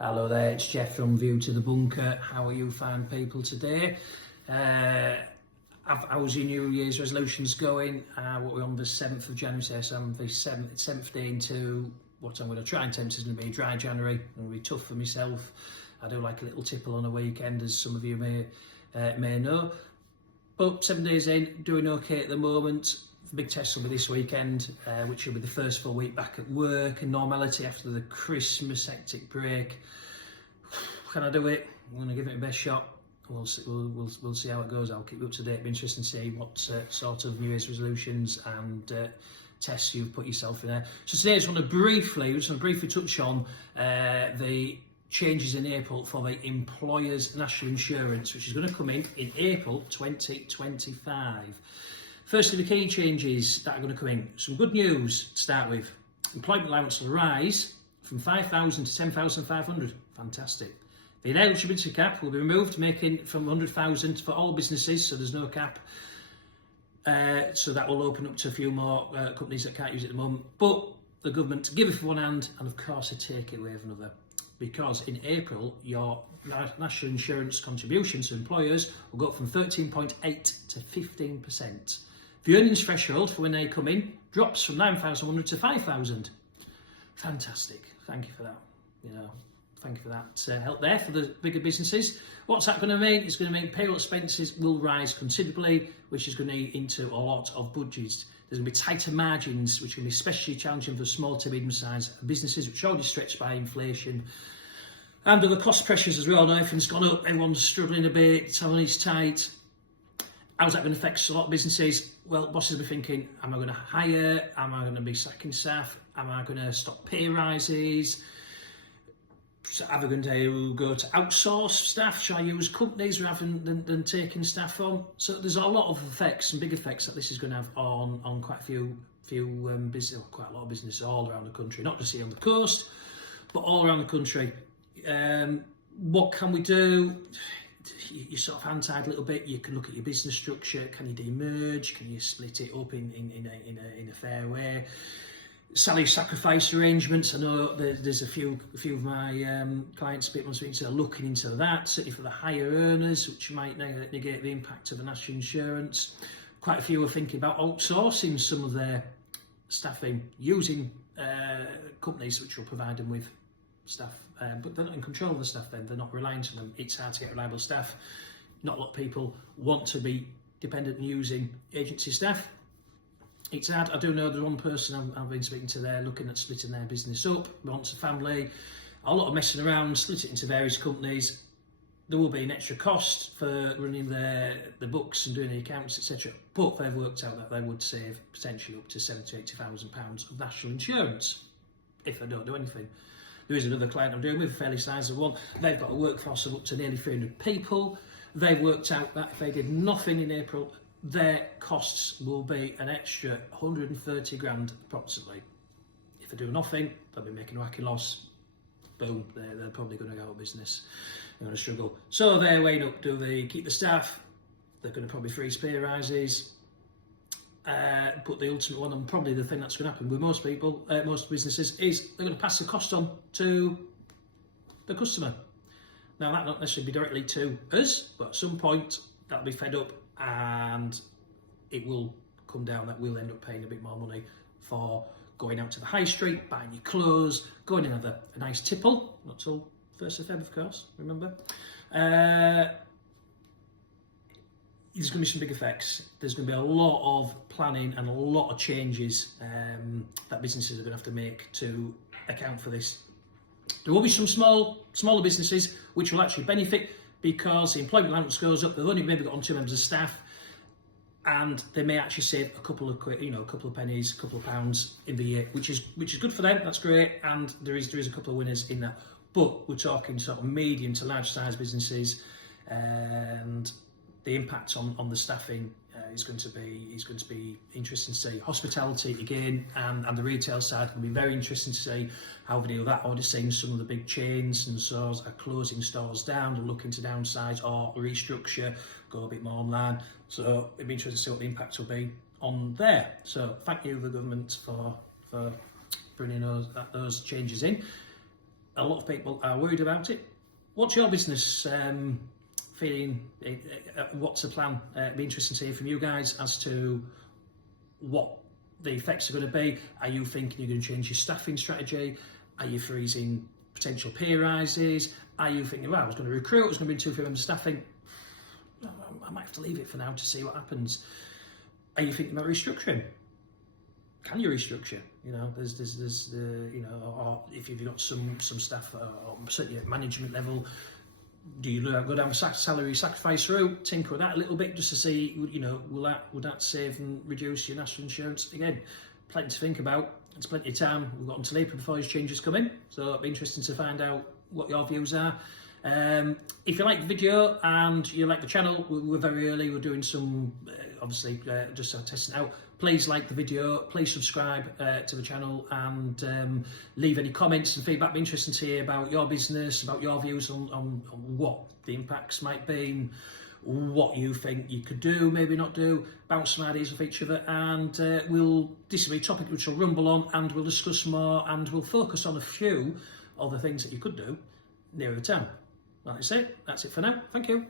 Hello there, it's Jeff from View to the Bunker. How are you fine people today? How's your New Year's resolutions going? What we're on the 7th of January, so I'm the 7th day into what I'm going to try and attempt is going to be a dry January. It's going to be tough for myself. I do like a little tipple on a weekend, as some of you may know. But 7 days in, doing okay at the moment. The big test will be this weekend, which will be the first full week back at work and normality after the Christmas hectic break. Can I do it? I'm going to give it a best shot. We'll see how it goes. I'll keep you up to date. It'll be interesting to see what sort of New Year's resolutions and tests you've put yourself in there. So today I just want to briefly touch on the changes in April for the employer's national insurance, which is going to come in April 2025. Firstly, the key changes that are going to come in. Some good news to start with. Employment allowance will rise from 5,000 to 10,500. Fantastic. The eligibility cap will be removed, making from 100,000 for all businesses, so there's no cap. So that will open up to a few more companies that can't use it at the moment. But the government give it with one hand, and of course they take it away with another. Because in April, your national insurance contributions to employers will go up from 13.8 to 15%. The earnings threshold for when they come in drops from 9,100 to 5,000. Fantastic. Thank you for that. Thank you for that help there for the bigger businesses. What's that going to mean? It's going to mean payroll expenses will rise considerably, which is going to eat into a lot of budgets. There's going to be tighter margins, which are going to be especially challenging for small to medium-sized businesses, which are already stretched by inflation. And other cost pressures as well. Now everything's gone up, everyone's struggling a bit, money's tight. How's that going to affect a lot of businesses? Well, bosses will be thinking, am I going to hire? Am I going to be sacking staff? Am I going to stop pay rises? Are we going to go to outsource staff? Shall I use companies rather than taking staff on? So there's a lot of effects and big effects that this is going to have on quite a quite a lot of businesses all around the country, not just here on the coast, but all around the country. What can we do? You're sort of hand-tied a little bit. You can look at your business structure. Can you demerge? Can you split it up in a fair way? Salary sacrifice arrangements. I know there's a few of my clients, people I'm speaking to, are looking into that, certainly for the higher earners, which might negate the impact of the national insurance. Quite a few are thinking about outsourcing some of their staffing, using companies which will provide them with staff, but they're not in control of the staff then, they're not reliant on them. It's hard to get reliable staff. Not a lot of people want to be dependent on using agency staff. It's hard. I do know there's one person I've been speaking to there looking at splitting their business up, wants a family, a lot of messing around, split it into various companies. There will be an extra cost for running the books and doing the accounts, etc. But they've worked out that they would save potentially up to £70,000 to £80,000 of national insurance if they don't do anything. There is another client I'm doing with, a fairly sizable one. They've got a workforce of up to nearly 300 people. They've worked out that if they did nothing in April, their costs will be an extra 130 grand approximately. If they do nothing, they'll be making a whacking loss. Boom, they're probably going to go out of business. They're going to struggle. So they're weighing up, do they keep the staff? They're going to probably freeze pay rises. But the ultimate one, and probably the thing that's going to happen with most people, most businesses, is they're going to pass the cost on to the customer. Now, that not necessarily be directly to us, but at some point that'll be fed up and it will come down that we'll end up paying a bit more money for going out to the high street, buying your clothes, going in and have a nice tipple, not till 1st of Feb, of course, remember. There's going to be some big effects. There's going to be a lot of planning and a lot of changes that businesses are going to have to make to account for this. There will be some smaller businesses which will actually benefit because the employment allowance goes up. They've only maybe got on 2 members of staff, and they may actually save a couple of quid, a couple of pennies, a couple of pounds in the year, which is good for them. That's great, and there is a couple of winners in that. But we're talking sort of medium to large size businesses, and the impact on the staffing is going to be interesting to see. Hospitality again, and the retail side will be very interesting to see how we deal with that. Already seeing some of the big chains and stores are closing stores down and looking to downsize or restructure, go a bit more online. So it'd be interesting to see what the impact will be on there. So thank you the government for bringing those changes in. a lot of people are worried about it. What's your business feeling? What's the plan? It'd be interesting to hear from you guys as to what the effects are going to be. Are you thinking you're going to change your staffing strategy? Are you freezing potential pay rises? Are you thinking, well, I was going to recruit, I was going to bring 2-3 members of staffing. I might have to leave it for now to see what happens. Are you thinking about restructuring? Can you restructure? You know, there's the, you know, or if you've got some staff, or certainly at management level, do you go down the salary sacrifice route, tinker with that a little bit just to see, you know, would that save and reduce your national insurance? Again, plenty to think about. There's plenty of time. We've got until April before these changes come in, so it'll be interesting to find out what your views are. If you like the video and you like the channel, we're very early, we're doing some, obviously, just testing out. Please like the video, please subscribe to the channel, and leave any comments and feedback. It'd be interesting to hear about your business, about your views on what the impacts might be, what you think you could do, maybe not do, bounce some ideas off each other, and this will be a topic which will rumble on, and we'll discuss more, and we'll focus on a few of the things that you could do nearer the time. That's it for now. Thank you.